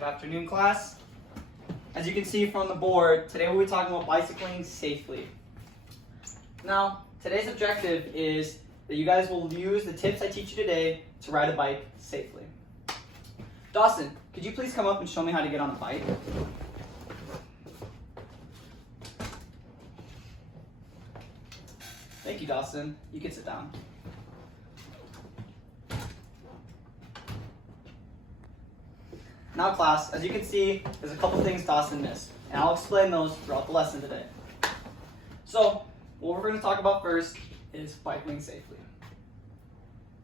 Good afternoon, class. As you can see from the board, today we'll be talking about bicycling safely. Now, today's objective is that you guys will use the tips I teach you today to ride a bike safely. Dawson, could you please come up and show me how to get on a bike? Thank you, Dawson. You can sit down. Now class, as you can see, there's a couple things Dawson missed, and I'll explain those throughout the lesson today. So, what we're going to talk about first is bicycling safely.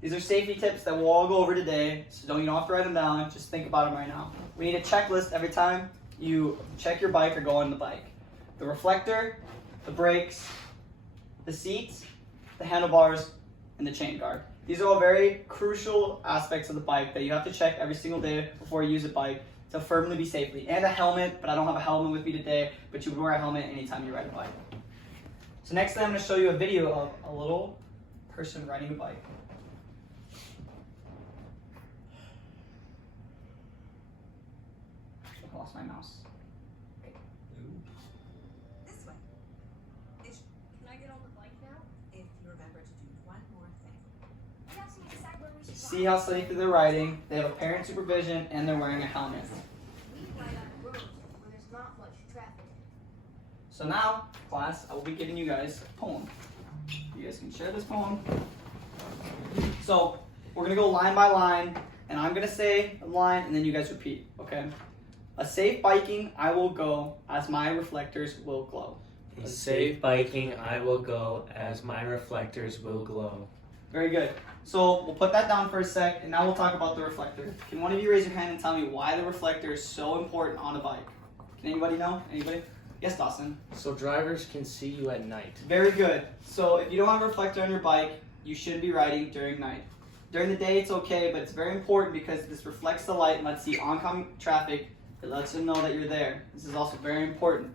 These are safety tips that we'll all go over today, so you don't have to write them down, just think about them right now. We need a checklist every time you check your bike or go on the bike. The reflector, the brakes, the seats, the handlebars, and the chain guard. These are all very crucial aspects of the bike that you have to check every single day before you use a bike to firmly be safely. And a helmet, but I don't have a helmet with me today, but you would wear a helmet anytime you ride a bike. So next thing I'm going to show you a video of a little person riding a bike. I lost my mouse. This way. Can I get on the bike now? If you remember to do one more thing. We have to decide where we should See how safely they're riding. They have a parent supervision and they're wearing a helmet. We ride on roads where there's not much traffic. So now, class, I will be giving you guys a poem. You guys can share this poem. So, we're going to go line by line, and I'm going to say a line, and then you guys repeat, okay? A safe biking, I will go, as my reflectors will glow. A safe biking I will go, as my reflectors will glow. Very good. So, we'll put that down for a sec, and now we'll talk about the reflector. Can one of you raise your hand and tell me why the reflector is so important on a bike? Can anybody know? Anybody? Yes, Dawson. So drivers can see you at night. Very good. So if you don't have a reflector on your bike, you should be riding during night. During the day, it's okay, but it's very important because this reflects the light and lets see oncoming traffic. It lets them know that you're there. This is also very important.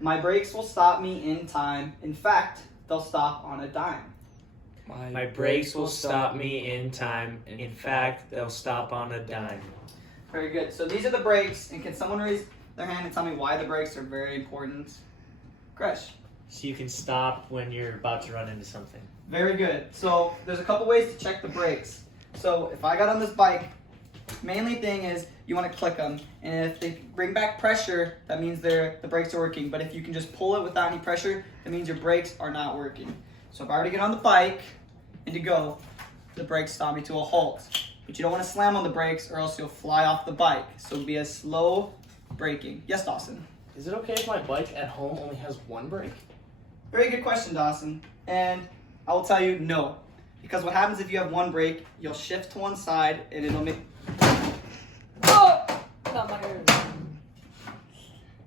My brakes will stop me in time. In fact, they'll stop on a dime. My brakes will stop me in time. In fact, they'll stop on a dime. Very good. So these are the brakes, and can someone raise their hand and tell me why the brakes are very important? Gresh. So you can stop when you're about to run into something. Very good. So there's a couple ways to check the brakes. So if I got on this bike, mainly thing is you want to click them, and if they bring back pressure, that means the brakes are working. But if you can just pull it without any pressure, that means your brakes are not working. So if I were to get on the bike and to go, the brakes stop me to a halt. But you don't want to slam on the brakes or else you'll fly off the bike. So be a slow braking. Yes, Dawson. Is it okay if my bike at home only has one brake? Very good question, Dawson. And I will tell you no. Because what happens if you have one brake, you'll shift to one side and it'll make... Oh! Got my ear.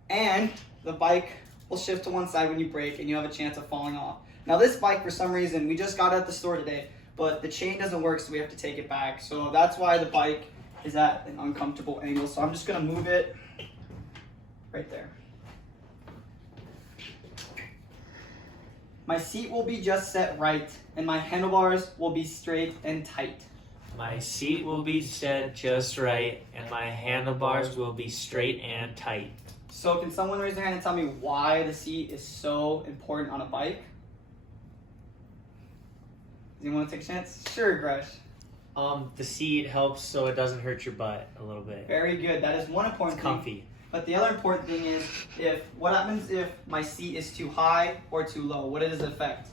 And the bike will shift to one side when you brake and you have a chance of falling off. Now this bike, for some reason, we just got it at the store today, but the chain doesn't work, so we have to take it back. So that's why the bike is at an uncomfortable angle. So I'm just gonna move it right there. My seat will be just set right, and my handlebars will be straight and tight. My seat will be set just right, and my handlebars will be straight and tight. So can someone raise their hand and tell me why the seat is so important on a bike? Does anyone want to take a chance? Sure, Gresh. The seat helps so it doesn't hurt your butt a little bit. Very good. That is one important It's thing. comfy. But the other important thing is what happens if my seat is too high or too low? What is the effect?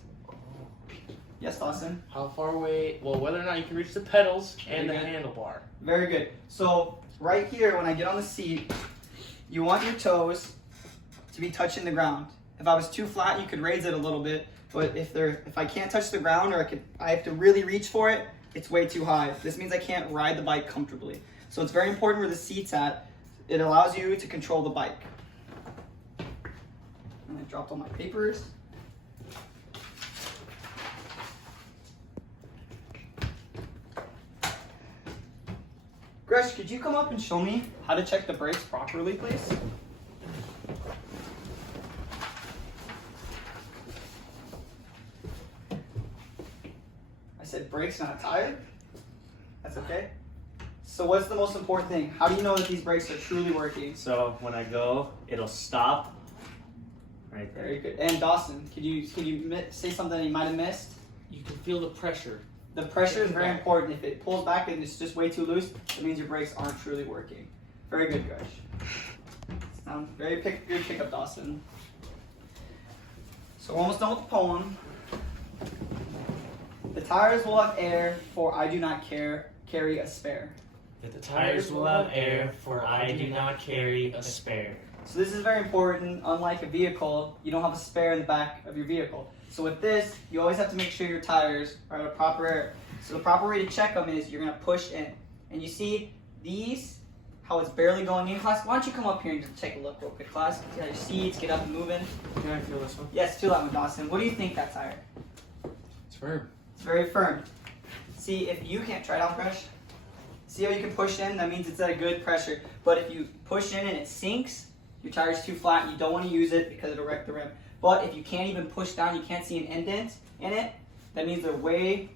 Yes, Dawson? How far away? Well, whether or not you can reach the pedals and the Very good. handlebar. Very good. So right here, when I get on the seat, you want your toes to be touching the ground. If I was too flat, you could raise it a little bit. But if I can't touch the ground or I have to really reach for it, it's way too high. This means I can't ride the bike comfortably. So it's very important where the seat's at. It allows you to control the bike. And I dropped all my papers. Gresh, could you come up and show me how to check the brakes properly, please? I said brakes, not a tire. That's okay. So what's the most important thing? How do you know that these brakes are truly working? So when I go, it'll stop right there. Very good. And Dawson, could you say something that you might have missed? You can feel the pressure. The pressure is very important. If it pulls back and it's just way too loose, it means your brakes aren't truly working. Very good, Gresh. Very good pickup, Dawson. So we're almost done with the poem. The tires will have air, for I do not carry a spare. The tires will have air, for I do not carry a spare. So this is very important. Unlike a vehicle, you don't have a spare in the back of your vehicle. So with this, you always have to make sure your tires are at a proper air. So the proper way to check them is you're going to push in. And you see these, how it's barely going in, class? Why don't you come up here and just take a look real quick, class? See how your seats get up and moving? Can I feel this one? Yes, feel that one, Dawson. What do you think that tire? It's firm. It's very firm. See, if you can't try it out, Fresh. See how you can push in? That means it's at a good pressure. But if you push in and it sinks, your tire's too flat and you don't want to use it because it'll wreck the rim. But if you can't even push down, you can't see an indent in it, that means they're way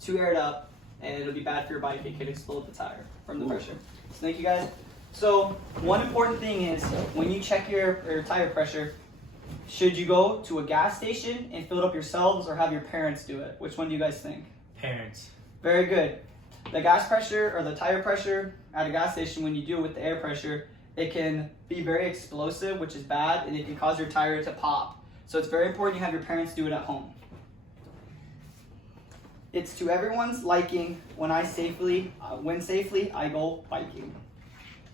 too aired up and it'll be bad for your bike. It could explode the tire from the pressure. So thank you guys. So one important thing is when you check your tire pressure, should you go to a gas station and fill it up yourselves or have your parents do it? Which one do you guys think? Parents. Very good. The gas pressure or the tire pressure at a gas station, when you do it with the air pressure, it can be very explosive, which is bad, and it can cause your tire to pop. So it's very important you have your parents do it at home. It's to everyone's liking when safely, I go biking.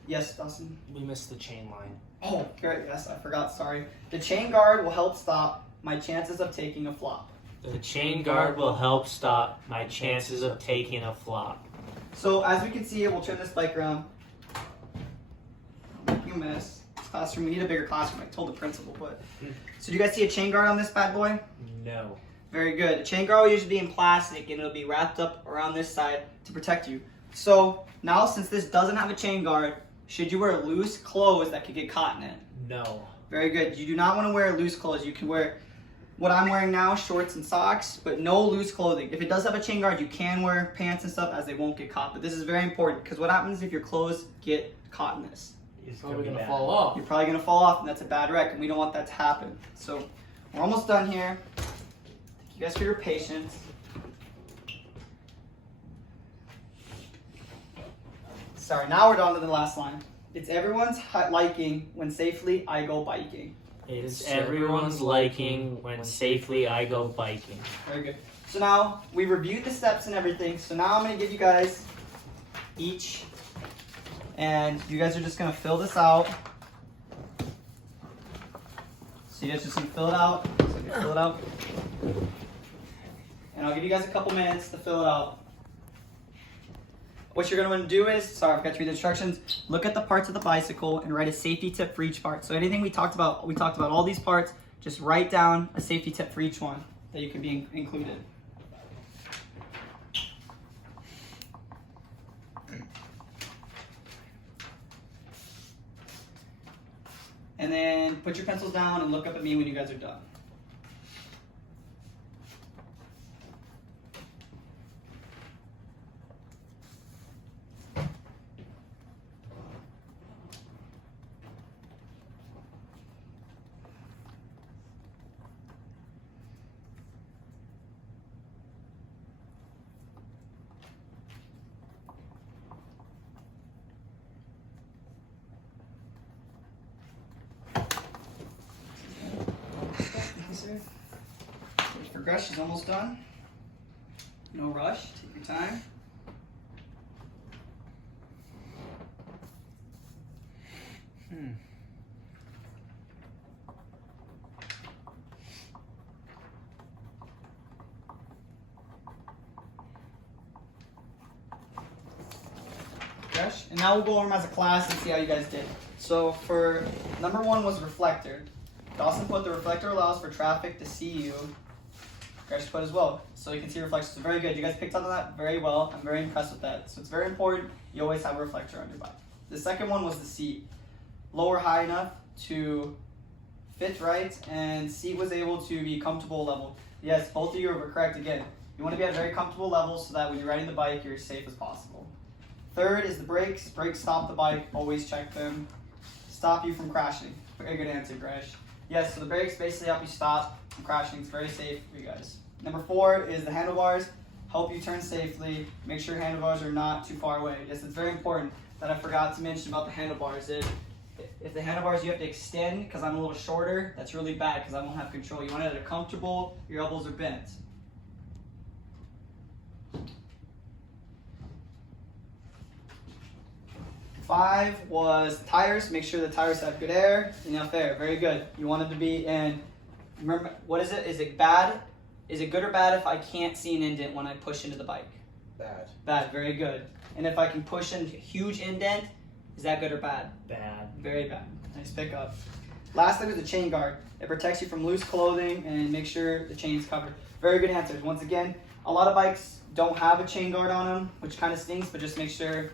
Yes, Dawson? We missed the chain line. Oh, great. Yes, I forgot. Sorry. The chain guard will help stop my chances of taking a flop. The chain guard will help stop my chances of taking a flop. So as we can see, we'll turn this bike around. Don't make a mess. This classroom, we need a bigger classroom. I told the principal, but. So do you guys see a chain guard on this bad boy? No. Very good. A chain guard will usually be in plastic and it'll be wrapped up around this side to protect you. So now since this doesn't have a chain guard, should you wear loose clothes that could get caught in it? No. Very good. You do not want to wear loose clothes. You can wear what I'm wearing now, shorts and socks, but no loose clothing. If it does have a chain guard, you can wear pants and stuff as they won't get caught. But this is very important because what happens if your clothes get caught in this? It's probably going to fall off. You're probably going to fall off and that's a bad wreck and we don't want that to happen. So we're almost done here. Thank you guys for your patience. Sorry, now we're down to the last line. It's everyone's liking when safely I go biking. It's everyone's liking when safely I go biking. Very good. So now we reviewed the steps and everything. So now I'm going to give you guys each, and you guys are just going to fill this out. So you guys just going to fill it out. So you fill it out. And I'll give you guys a couple minutes to fill it out. What you're going to want to do is, sorry, I forgot to read the instructions. Look at the parts of the bicycle and write a safety tip for each part. So anything we talked about all these parts, just write down a safety tip for each one that you can be included. And then put your pencils down and look up at me when you guys are done. Gresh is almost done. No rush, take your time. Gresh, and now we'll go over them as a class and see how you guys did. So for number 1 was reflector. Dawson put the reflector allows for traffic to see you. Gresh put as well, so you can see reflections. So very good. You guys picked up on that very well. I'm very impressed with that. So it's very important you always have a reflector on your bike. The second one was the seat. Lower high enough to fit right, and seat was able to be comfortable level. Yes, both of you were correct again. You want to be at a very comfortable level so that when you're riding the bike, you're as safe as possible. Third is the brakes. Brakes stop the bike. Always check them. Stop you from crashing. Very good answer, Gresh. Yes, so the brakes basically help you stop from crashing. It's very safe for you guys. Number 4 is the handlebars. Help you turn safely. Make sure your handlebars are not too far away. Yes, it's very important that I forgot to mention about the handlebars. If the handlebars you have to extend, because I'm a little shorter, that's really bad because I won't have control. You want it at a comfortable, your elbows are bent. Five was the tires. Make sure the tires have good air, enough air. Very good. You want it to be in, remember, what is it? Is it bad? Is it good or bad if I can't see an indent when I push into the bike? Bad. Bad, very good. And if I can push in a huge indent, is that good or bad? Bad. Very bad. Nice pickup. Lastly was the chain guard. It protects you from loose clothing and make sure the chain's covered. Very good answers. Once again, a lot of bikes don't have a chain guard on them, which kind of stinks, but just make sure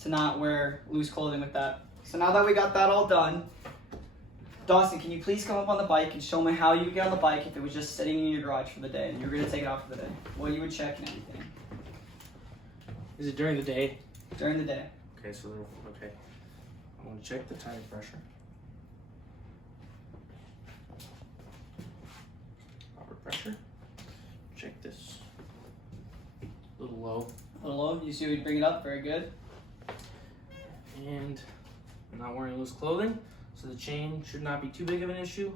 to not wear loose clothing with that. So now that we got that all done, Dawson, can you please come up on the bike and show me how you would get on the bike if it was just sitting in your garage for the day and you were going to take it out for the day? What you would check and everything. Is it during the day? During the day. Okay, so okay. I'm gonna check the tire pressure. Proper pressure. Check this. A little low. A little low. You see we'd bring it up. Very good. And I'm not wearing loose clothing, so the chain should not be too big of an issue.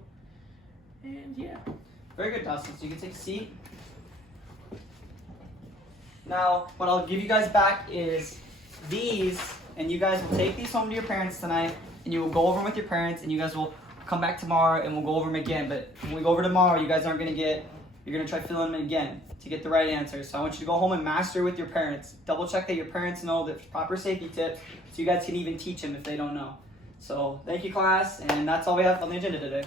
And yeah. Very good, Dawson. So you can take a seat. Now, what I'll give you guys back is these, and you guys will take these home to your parents tonight, and you will go over them with your parents, and you guys will come back tomorrow, and we'll go over them again. But when we go over tomorrow, you guys aren't going to get, you're going to try filling them in again to get the right answer. So I want you to go home and master with your parents. Double check that your parents know the proper safety tips, so you guys can even teach them if they don't know. So thank you, class, and that's all we have on the agenda today.